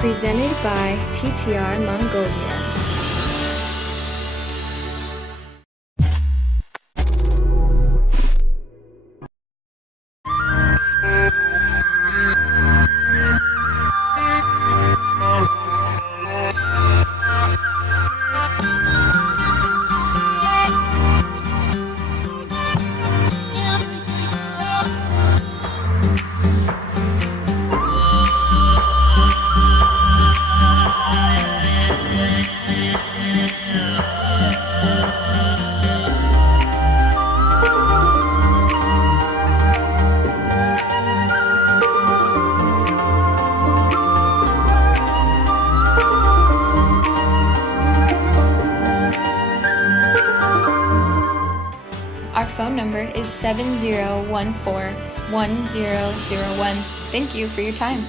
Presented by TTR Mongolia. Our phone number is 7014-1001. Thank you for your time.